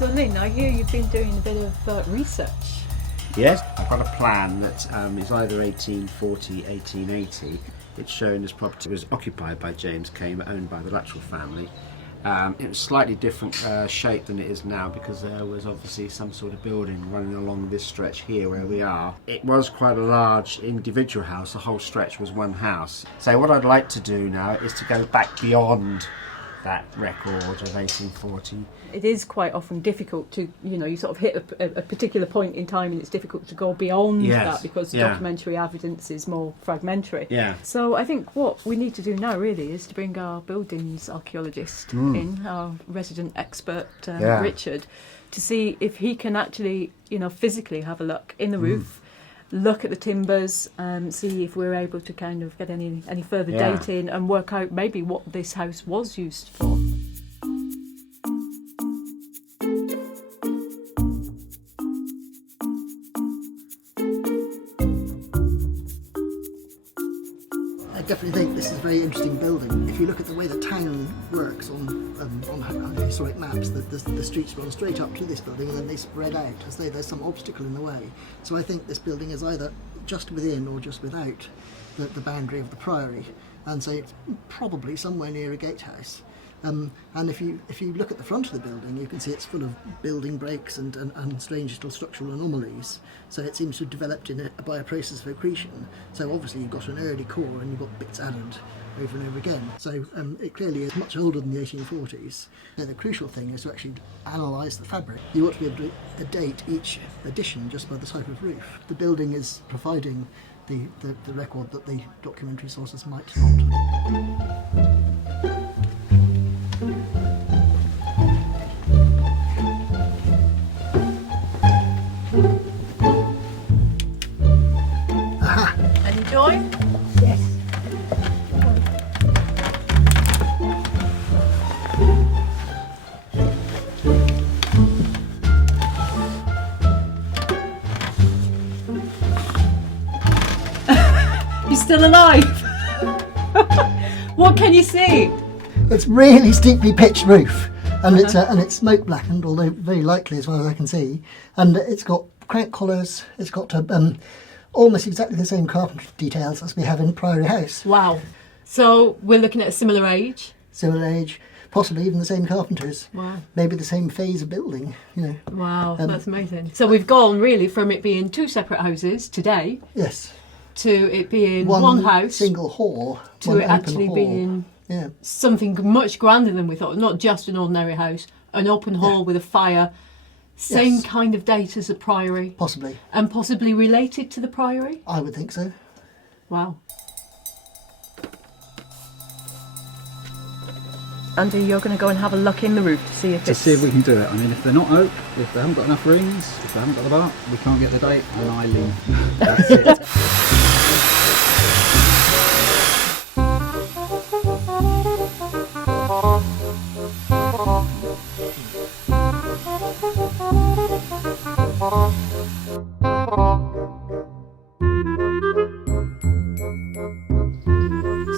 So Lynn, I hear you've been doing a bit of research. Yes, I've got a plan that is either 1840, 1880. It's shown this property was occupied by James Kane, owned by the Luttrell family. It was slightly different shape than it is now because there was obviously some sort of building running along this stretch here where we are. It was quite a large individual house, the whole stretch was one house. So what I'd like to do now is to go back beyond that record of 1840. It is quite often difficult to, you sort of hit a particular point in time and it's difficult to go beyond that because the documentary evidence is more fragmentary. Yeah. So I think what we need to do now really is to bring our buildings archaeologist in, our resident expert, Richard, to see if he can actually, physically have a look in the roof, look at the timbers, see if we're able to kind of get any further dating and work out maybe what this house was used for. I definitely think this is a very interesting building. If you look at the way the town works on historic maps, the streets run straight up to this building and then they spread out as though there's some obstacle in the way. So I think this building is either just within or just without the boundary of the priory, and so it's probably somewhere near a gatehouse. And if you look at the front of the building, you can see it's full of building breaks and strange little structural anomalies. So it seems to have developed by a process of accretion. So obviously you've got an early core and you've got bits added over and over again. So it clearly is much older than the 1840s. So the crucial thing is to actually analyse the fabric. You ought to be able to date each addition just by the type of roof. The building is providing the record that the documentary sources might not. Joy? Yes. You're still alive? What can you see? It's really steeply pitched roof, and it's smoke blackened, although very likely as far as I can see. And it's got crank collars. It's got almost exactly the same carpentry details as we have in Priory House. Wow. So we're looking at a similar age? Similar age, possibly even the same carpenters. Wow. Maybe the same phase of building, Wow, that's amazing. So we've gone really from it being two separate houses today. Yes. To it being one house. Single hall. To it actually being something much grander than we thought. Not just an ordinary house, an open hall with a fire. Same kind of date as the Priory? Possibly. And possibly related to the Priory? I would think so. Wow. Andy, you're going to go and have a look in the roof to see if see if we can do it. I mean, if they're not oak, if they haven't got enough rooms, if they haven't got the bar, we can't get the date, and I leave. That's it.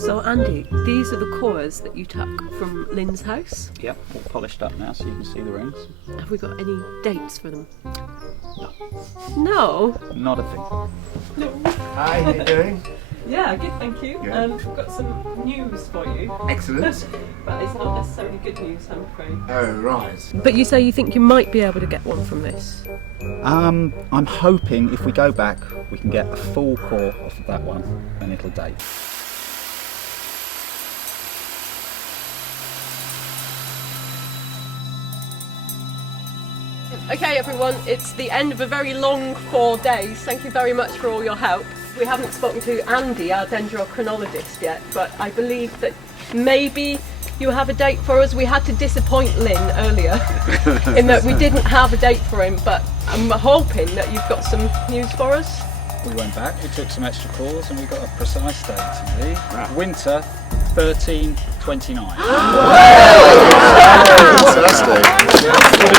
So Andy, these are the cores that you took from Lynn's house? Yep, all polished up now so you can see the rings. Have we got any dates for them? No. No? Not a thing. No. Hi, how you doing? Yeah, good, thank you. Good. We've got some news for you. Excellent. But it's not necessarily good news, I'm afraid. Oh, right. But you say you think you might be able to get one from this? I'm hoping if we go back, we can get a full core off of that one, and it'll date. Okay everyone, it's the end of a very long 4 days. Thank you very much for all your help. We haven't spoken to Andy, our dendrochronologist yet, but I believe that maybe you have a date for us. We had to disappoint Lynn earlier in that we didn't have a date for him, but I'm hoping that you've got some news for us. We went back, we took some extra calls, and we got a precise date. Winter 1329. Fantastic.